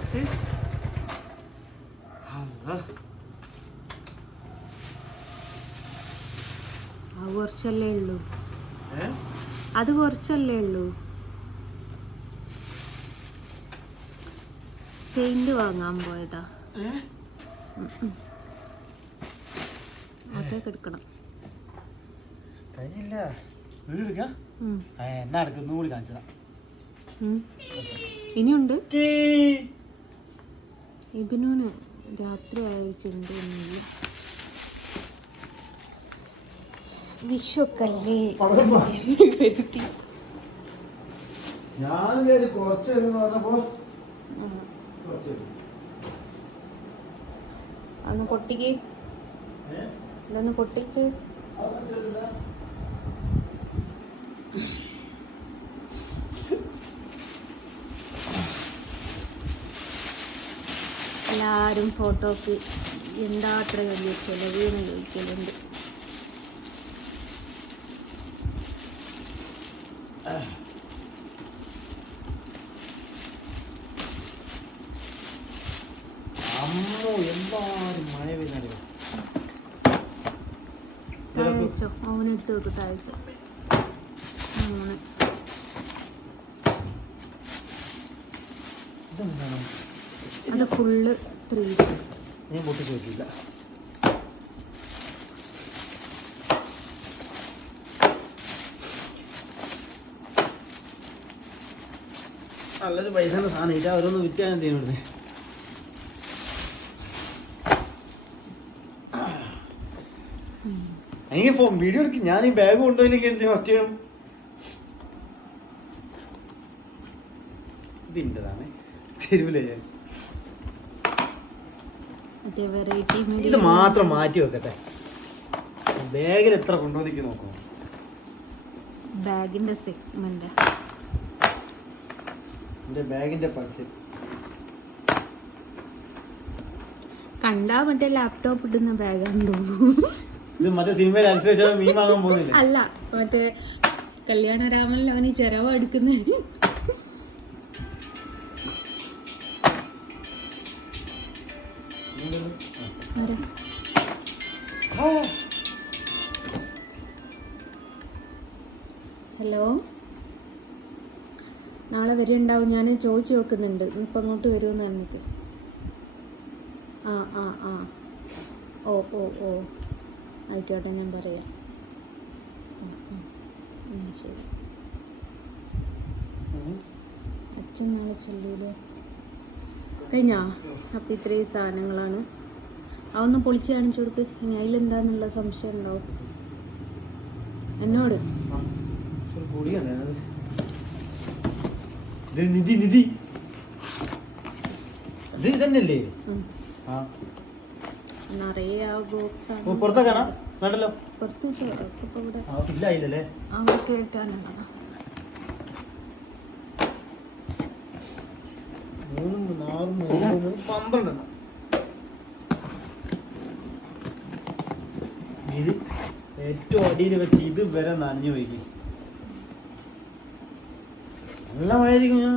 കുറച്ച്. കുറച്ചല്ലേ ഉള്ളൂ, അത് കുറച്ചല്ലേ ഉള്ളൂ. പെയിന്റ് വാങ്ങാൻ പോയതാ, അതൊക്കെ എടുക്കണം. ഇനിയുണ്ട്. ഇബിനൂന് രാത്രി അയച്ചിട്ടുണ്ട്. വിഷുക്കല്ലേ അന്ന് പൊട്ടിക്ക്, ഇതൊന്ന് പൊട്ടിച്ച്. എല്ലാവരും ഫോട്ടോക്ക് എന്താ അത്ര വലിയ ചെലവെന്ന് ചോദിക്കലുണ്ട്. താഴ്ചോ, അവനെടുത്ത് വെക്കും. താഴ്ചോ അത് ഫുള്ള് 3D. ഞാൻ പൊട്ടിച്ച് വെക്കില്ല. നല്ലൊരു പൈസയുടെ സാധനം ഇല്ല, ഓരോന്ന് വിൽക്കാൻ ചെയ്യുന്നത്. എനിക്ക് വീഡിയോ എടുക്കും. ഞാൻ ഈ ബാഗ് കൊണ്ടുപോയി എന്ത് മറ്റേ ഇതിൻ്റെതാണ് തരൂലേ. ഞാൻ ഇത് മാത്രം മാറ്റി വെക്കട്ടെ. ബാഗിൽ എത്ര കൊണ്ടുവന്നിക്ക് നോക്കണം. ബാഗിന്റെ സെഗ്മെന്റ്, എന്റെ ബാഗിന്റെ പൾസ് കണ്ടാ മറ്റേ ലാപ്ടോപ്പ് ഇടുന്ന ബാഗാന്ന് തോന്നുന്നു. ഇത് മറ്റേ സിനിമയിൽ അനുസരിച്ച് മീൻ വാങ്ങാൻ പോകുന്നില്ല. അല്ല, മറ്റേ കല്യാണരാമനിൽ അവന് ചെലവ് എടുക്കുന്ന. ഹലോ, നാളെ വരുന്നുണ്ടാവും. ഞാൻ ചോദിച്ചു നോക്കുന്നുണ്ട് ഇപ്പം അങ്ങോട്ട് വരുമെന്ന് എനിക്ക്. ആ ആ ആ ഓ ഓ ഓ ആയിക്കോട്ടെ, ഞാൻ പറയാം. ശരി. അച്ഛൻ നാളെ ചെല്ലൂലേ? കഴിഞ്ഞാ? അപ്പം ഇത്രയും സാധനങ്ങളാണ്. അതൊന്ന് പൊളിച്ച് കാണിച്ചു കൊടുക്ക്. ഇനി അതിലെന്താന്നുള്ള സംശയം ഉണ്ടാവും എന്നോട്. നിധി നിധി ഇത് തന്നെയല്ലേ? നിറയെ ആ ബോക്സാണ്. പുറത്തേക്കാണോ? വേണ്ടല്ലോ, പുറത്ത് ഫില്ലായില്ലേ? അവിടെ കേട്ടാനുള്ളതാ. 3, 4, 12 ഇത് ഏറ്റവും അടിയിൽ വെച്ച് ഇത് വരെ നനഞ്ഞു പോയി. നല്ല മഴയായിരിക്കും. ഞാൻ